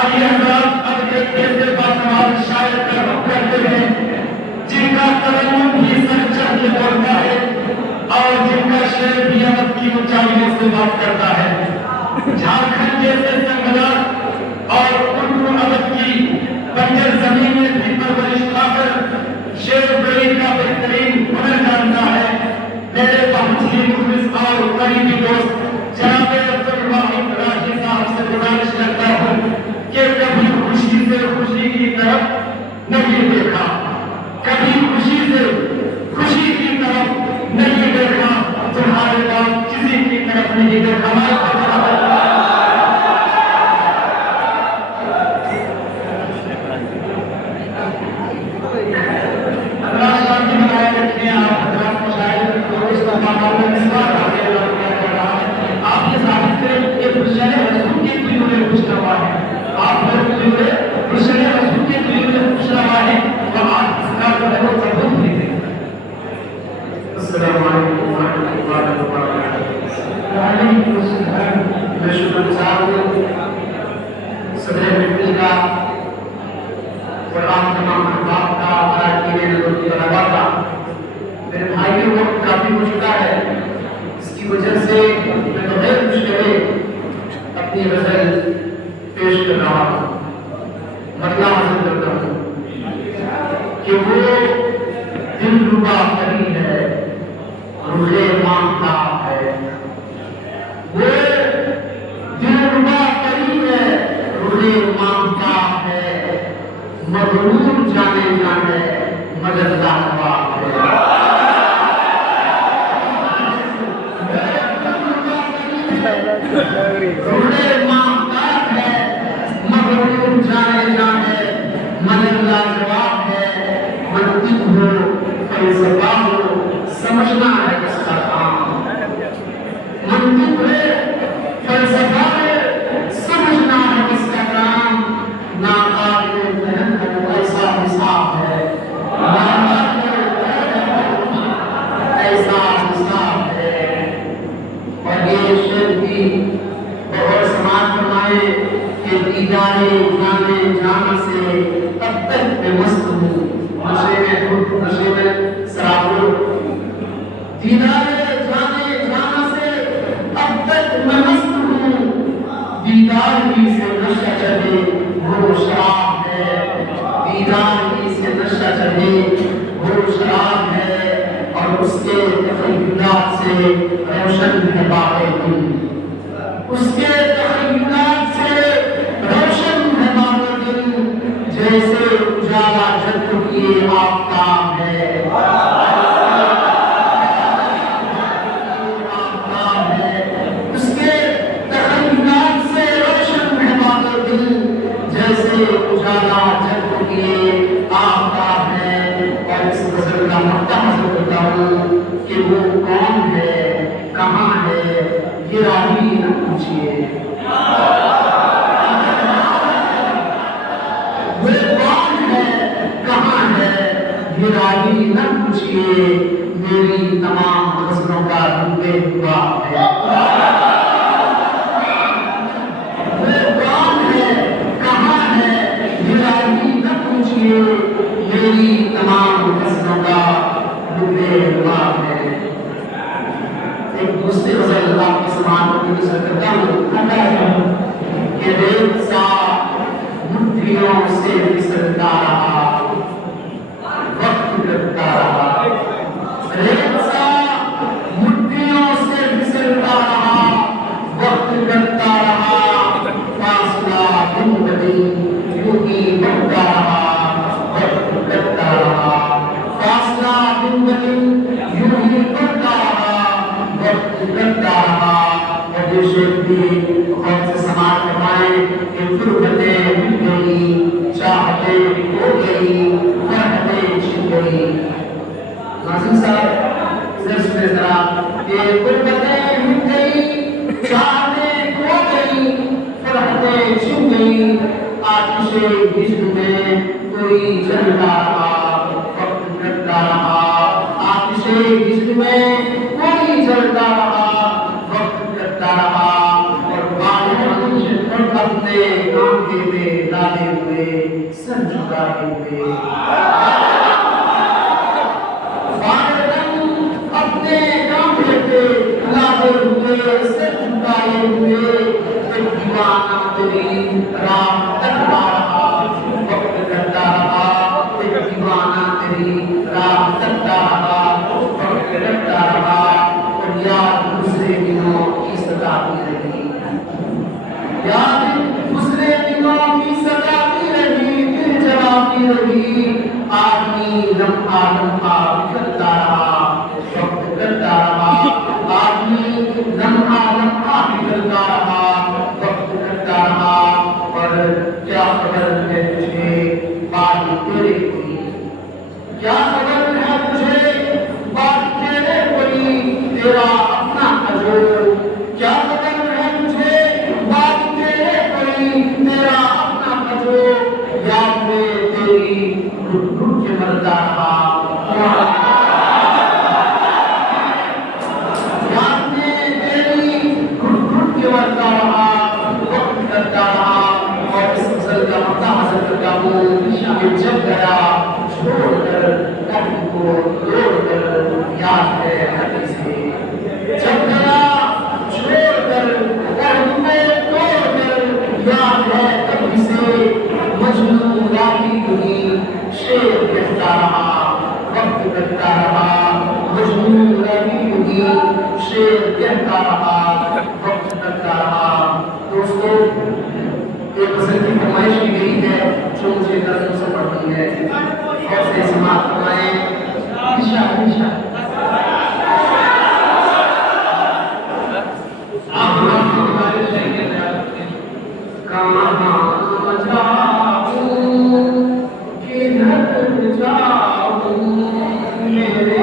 आइए हजरात, अब एक ऐसे बासवाल शायर का रुख करते हैं जिनका तरन्नुम भी सर चढ़ के बोलता है और जिनका शेर भी अदब की ऊंचाइयों से बात करता है। झारखंड जैसे संगलार और उर्दू अदब की बंजर जमीन में भी परवरिश पाकर शेर बड़ी का बेहतरीन हुनर जानता है। मेरे बहुत ही मुखलिस और करीबी दोस्त जनाब अब्दुल वाहिद राही साहब से गुजारिश करता हूँ कि कभी खुशी से खुशी की तरफ नहीं देखा, कभी खुशी से खुशी की तरफ नहीं देखा, तुम्हारे बाद किसी की तरफ नहीं देखा। मेरे भाइयों वक्त काफी हो चुका है, इसकी वजह से मैं बगैर कुछ कहे अपनी गजल पेश कर रहा हूँ। मतलब हासिल करता हूँ कि वो दिलरुबा परी है, रुखे मांगता है, वो दिलरुबा परी है, रुखे मांगता है, मगरूर जाने जाने मदद लाजवा है। रुखे मांगता है, मगरूर जाने जाने मदद लाजवा है। मंतिक हो, फलसफा हो, समझना है इसका काम। मंतिक है, फलसफा है, समझना है इसका काम। नाकाबिल फहम हो ऐसा हिसाब है, ऐसा हिसाब है। और ये शेर भी बहुत समाज फरमाए कि दीदारे जाने जाने से तब तक मैं मस्त हूँ, नशे में धुत, नशे में शराबो। दीदारे जाने जाने से तब तक मैं मस्त हूँ, दीदार ही से नशा चढ़े वो शराब है। दीदार ही से नशा चढ़े वो शराब है। और उसके तखय्युलात से रोशन है बाक़े दिन, उसके तखय्युलात से रोशन है बाक़े दिन। जैसे उजाला जग किए आफ़ताब है, आफ़ताब है। उसके तखय्युलात से रोशन है बाक़े दिन, जैसे उजाला जग किए आफ़ताब है। और इस गज़ल का मक्ता हासिल करता हूँ कि वो कौन है, कहाँ है, ये राही न पूछिए। वो कौन है, कहाँ है, ये राही न पूछिए। मेरी तमाम गज़लों का डूबे हुआ है। वो कौन है, कहाँ है, ये राही न पूछिए। मेरी तमाम गज़लों का डूबे हुआ है। एक दूसरी गज़ल आपके समाज को पेश करता हूँ कि रेत सा मुट्ठियों से फिसलता रहा, वक्त कटता रहा। रेत सा मुट्ठियों से फिसलता रहा, वक्त कटता रहा। फासला दिन ब दिन यूं ही बढ़ता रहा, वक्त कटता रहा। फासला दिन ब दिन यूं ही बढ़ता रहा, वक्त कटता रहा। और ये शेर भी बहुत से समाज फरमाए कि गुर्बतें मिट गई, चाहतें खो गई, फरहतें छिन गई। नाज़िम साहब इधर सुने जरा कि गुर्बतें मिट गई, चाहतें खो गई, फरहतें छिन गई। आतिशे हिज्र में कोई जलता रहा, वक्त कटता रहा। आतिशे हिज्र में कोई जलता रहा, वक्त कटता रहा। और बादल अपने कांधे में लादे हुए सर झुकाए हुए अपने कांधे पे लादे हुए सर झुकाए हुए एक दीवाना तेरी राह तकता रहा वक्त करता रहा एक दीवाना तेरी राह तकता रहा वक्त करता रहा और याद दूसरे दिनों की सदा की रही याद दूसरे दिनों की सदा की रही दिल जलाती रही आदमी लम्हा लम्हा बिखरता रहा वक्त करता रहा आदमी लम्हा लम्हा बिखरता रहा वक्त करता रहा और क्या खबर है तुझे बात तेरे कोई क्या खबर है तुझे बात तेरे कोई तेरा अपना अजो क्या खबर है तुझे बात तेरे कोई तेरा अपना अजो याद में तेरी घुट घुट के मरता रहा याद में तेरी घुट घुट के मरता रहा वक्त करता रहा और इस फसल का मता हासिल करता हूँ कि जब गया छोड़कर कभी को तोड़कर याद है हटी से जब गया छोड़कर कभी को तोड़कर याद है कभी से मजनू राही हुई शेर कहता रहा वक्त करता रहा मजनू राही हुई शेर कहता रहा वक्त करता रहा दोस्तों एक फसल की फरमाइश की गई है जो मुझे दर्शों से पढ़नी है और से समाप्त फरमाएं ईशा ईशा आप लोग हमारे चाहिए कहाँ जाऊँ किधर जाऊँ मेरे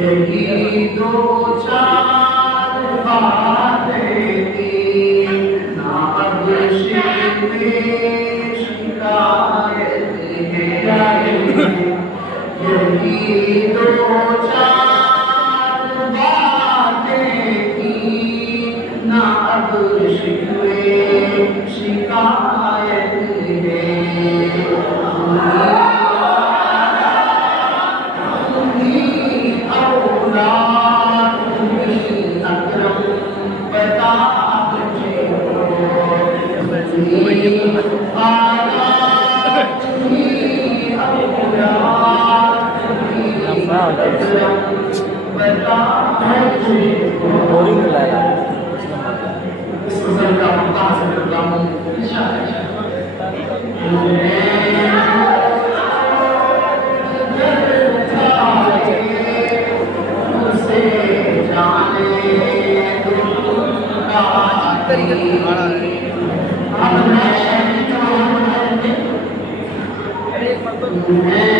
यही दो चार बातें थी ना अब शिक में शिकायत है यही दो चार बातें थी ना अब शिक में शिकायत बोरिंग लगा है